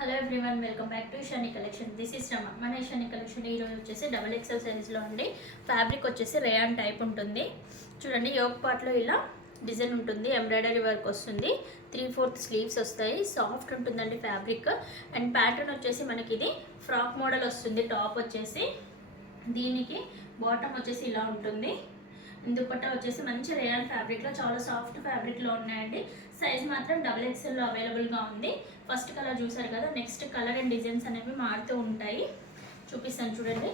Hello everyone, welcome back to Ishani collection. This is Rama. మన Ishani collection ఈరోజు వచ్చేసి XXL సైజ్లో అండి. ఫ్యాబ్రిక్ వచ్చేసి రేయాన్ టైప్ ఉంటుంది. చూడండి, యోక్ పార్ట్లో ఇలా డిజైన్ ఉంటుంది, ఎంబ్రాయిడరీ వర్క్ వస్తుంది, 3/4 స్లీవ్స్ వస్తాయి, సాఫ్ట్ ఉంటుందండి ఫ్యాబ్రిక్. అండ్ ప్యాటర్న్ వచ్చేసి మనకి ఇది ఫ్రాక్ మోడల్ వస్తుంది. టాప్ వచ్చేసి దీనికి బాటమ్ వచ్చేసి ఇలా ఉంటుంది. దుపట్టా వచ్చేసి మంచి రేయాన్ ఫ్యాబ్రిక్లో, చాలా సాఫ్ట్ ఫ్యాబ్రిక్లో ఉన్నాయండి. సైజ్ మాత్రం XXLలో అవైలబుల్గా ఉంది. ఫస్ట్ కలర్ చూసారు కదా, నెక్స్ట్ కలర్ అండ్ డిజైన్స్ అనేవి మారుతూ ఉంటాయి. చూపిస్తాను చూడండి.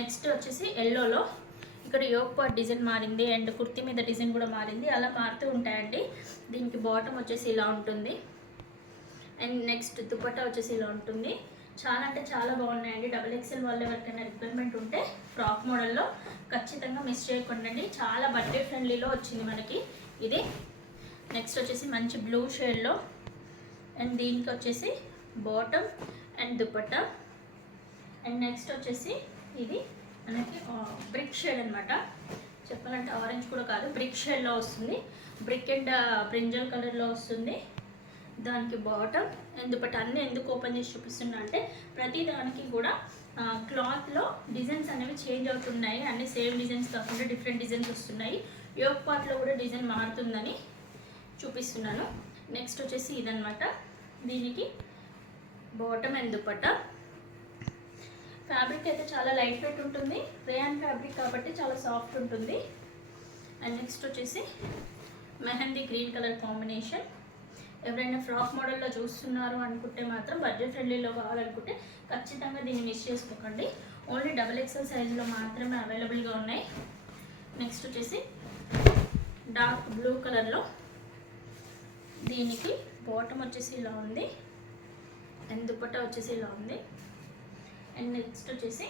నెక్స్ట్ వచ్చేసి ఎల్లోలో ఇక్కడ యోక్ పార్ట్ డిజైన్ మారింది అండ్ కుర్తీ మీద డిజైన్ కూడా మారింది, అలా మారుతూ ఉంటాయండి. దీనికి బాటమ్ వచ్చేసి ఇలా ఉంటుంది. అండ్ నెక్స్ట్ దుపట్టా వచ్చేసి ఇలా ఉంటుంది. చాలా అంటే చాలా బాగున్నాయండి. XXL వాళ్ళు ఎవరికైనా రిక్వైర్మెంట్ ఉంటే ఫ్రాక్ మోడల్లో ఖచ్చితంగా మిస్ చేయకండి. చాలా బడ్జెట్ ఫ్రెండ్లీలో వచ్చింది మనకి ఇది. నెక్స్ట్ వచ్చేసి మంచి బ్లూ షేడ్లో, అండ్ దీనికి వచ్చేసి bottom and dupatta. And next వచ్చేసి ఇది మనకి బ్రిక్ షేడ్ అనమాట. చెప్పాలంటే ఆరెంజ్ కూడా కాదు, బ్రిక్ షేడ్లో వస్తుంది. బ్రిక్ అండ్ బ్రింజల్ కలర్లో వస్తుంది. దానికి బాటమ్ అండ్ దుపట్టా. అన్నీ ఎందుకు ఓపెన్ చేసి చూపిస్తున్నా అంటే ప్రతి దానికి కూడా క్లాత్లో డిజైన్స్ అనేవి చేంజ్ అవుతున్నాయి. అన్ని సేమ్ డిజైన్స్ కాకుండా డిఫరెంట్ డిజైన్స్ వస్తున్నాయి. యోక్ పార్ట్లో కూడా డిజైన్ మారుతుందని చూపిస్తున్నాను. నెక్స్ట్ వచ్చేసి ఇదనమాట. దీనికి బాటమ్ అండ్ దుపట్టా. ఫ్యాబ్రిక్ అయితే చాలా లైట్ వెయిట్ ఉంటుంది, రేయాన్ ఫ్యాబ్రిక్ కాబట్టి చాలా సాఫ్ట్ ఉంటుంది. అండ్ నెక్స్ట్ వచ్చేసి మెహందీ గ్రీన్ కలర్ కాంబినేషన్. ఎవరైనా ఫ్రాక్ మోడల్లో చూస్తున్నారు అనుకుంటే మాత్రం, బడ్జెట్ ఫ్రెండ్లీలో కావాలనుకుంటే ఖచ్చితంగా దీన్ని మిస్ చేసుకోకండి. ఓన్లీ XXL సైజులో మాత్రమే అవైలబుల్గా ఉన్నాయి. నెక్స్ట్ వచ్చేసి డార్క్ బ్లూ కలర్లో, దీనికి బాటమ్ వచ్చేసి ఇలా ఉంది అండ్ దుపట్టా వచ్చేసి ఇలా ఉంది. అండ్ నెక్స్ట్ వచ్చేసి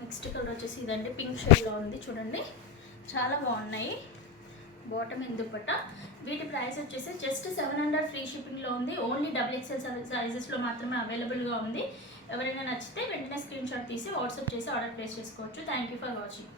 నెక్స్ట్ కలర్ వచ్చేసి ఇదండి, పింక్ షేడ్లో ఉంది. చూడండి, చాలా బాగున్నాయి. Bottom and dupatta. వీటి ప్రైస్ వచ్చేసి జస్ట్ 700 ఫ్రీ షిప్పింగ్లో ఉంది. ఓన్లీ XXL సైజెస్లో మాత్రమే అవైలబుల్గా ఉంది. ఎవరైనా నచ్చితే వెంటనే స్క్రీన్ షాట్ తీసి వాట్సాప్ చేసి ఆర్డర్ ప్లేస్ చేసుకోవచ్చు. Thank you for watching.